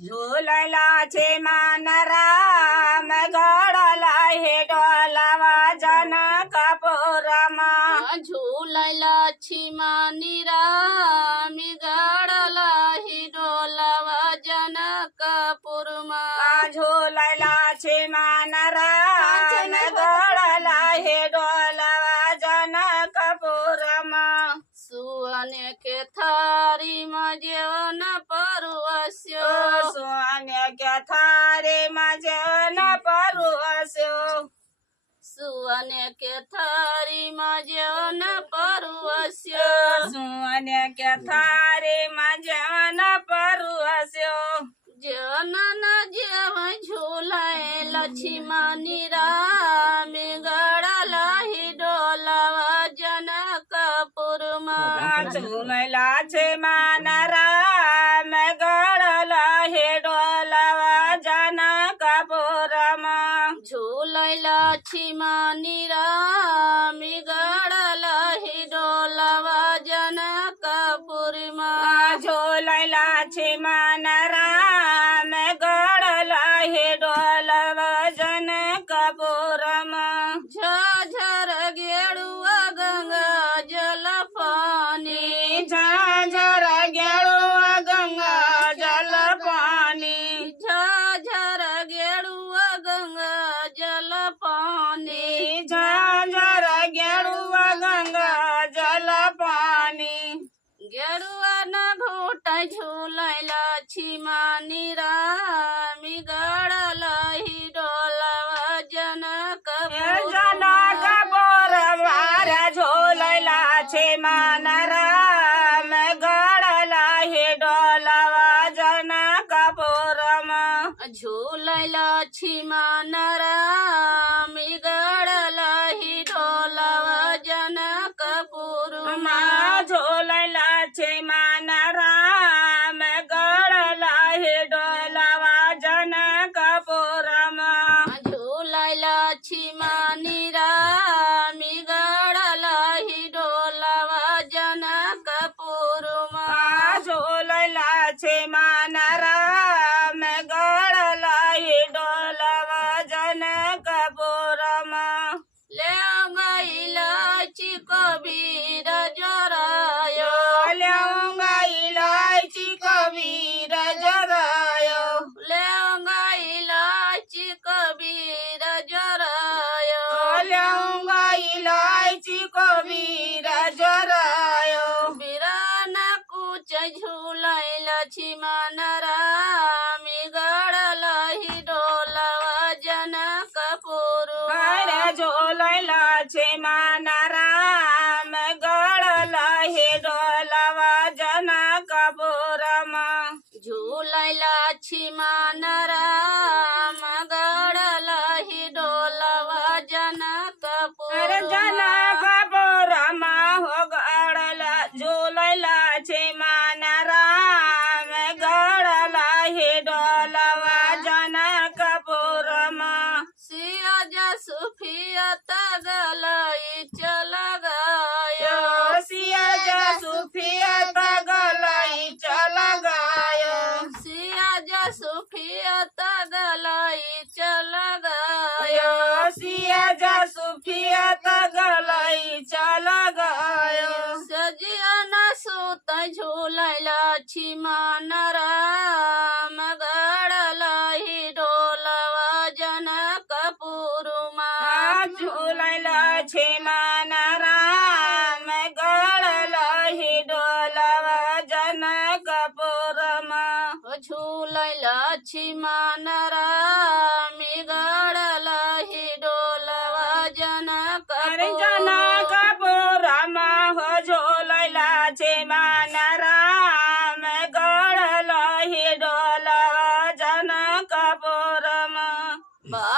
झुलला छे मान राम गड़ला हे डोलावा जनकपुरमा झूलैला छिमानी रामी गड़ला ही डोलावा जनकपुरमा झुलला छे मान राम गड़ला हे डोलावा जनकपुरमा सुवन के थारी मजेवन परुवस्यो सोन्या के थारे मजन परुवस्यो सुवन के थारी मजेवन परुवस्यो सोन्या के थारे मजन परुवस्यो जनन जेव झूलाए लक्ष्मणी रामी गड़ला ही डोलावा जनकपुरमा झुलला छे मान राम गड़ला हे डोलावा जनकपुरमा झूलैला छिमानी रामी गड़ला ही डोलावा जनकपुरमा झुलला छे मान राम गड़ला हे डोलावा जनकपुरमा झर गेड़ुआ गंगा जल पानी झाझर गेरुआ गंगा जल पानी झर गेड़ुआ गंगा जल पानी झाझर गेरुआ गंगा जल पानी गेड़ुआ न घोट झूलैला छिमानी रामी गड़ला ही डोलावा जनकपुरमा जनकपुरमा झोलला छे मान राम गड़ला हे डोलावा जनकपुरमा झूलैला छिमान रामी गड़ला ही डोलावा जनकपुरमा झोलला छे मान राम गड़ला हे डोलावा जनकपुरमा झूलैला छिमानी रामी गड़ला ही डोलावा जनकपुरमा झोलला छे मान राम गड़ला हे डोलावा जनकपुरमा ले गईला कबीर जरायो ल्याऊंगा इलायची कबीर जरायो ले गईला कबीर जरायो ल्याऊंगा इलायची कबीर जरायो बिराना कुछ झूलैला छिमान रामी गड़ला ही डोलावा जनकपुरमा झोलला छे मान राम गड़ला हे डोलावा जनकपुरमा झूलैला छिमान राम गड़ला ही डोलावा जनकपुरमा जनकपुरमा हो गड़ला झोलला छे मान राम गड़ला हे डोलावा जनकपुरमा सिया सुफिया तगलई चल गयो सिया सुफिया तगलई चल गयो सिया सुफिया तगलई चल गयो सिया सुफिया तगलई चल गयो सजिया न सुत झूलैला छिमान राम गड़ला ही डोलावा जनकपुरमा झूलला छे मान राम गड़ला हे डोलावा जनकपुरमा झूलैला छिमान रामी गड़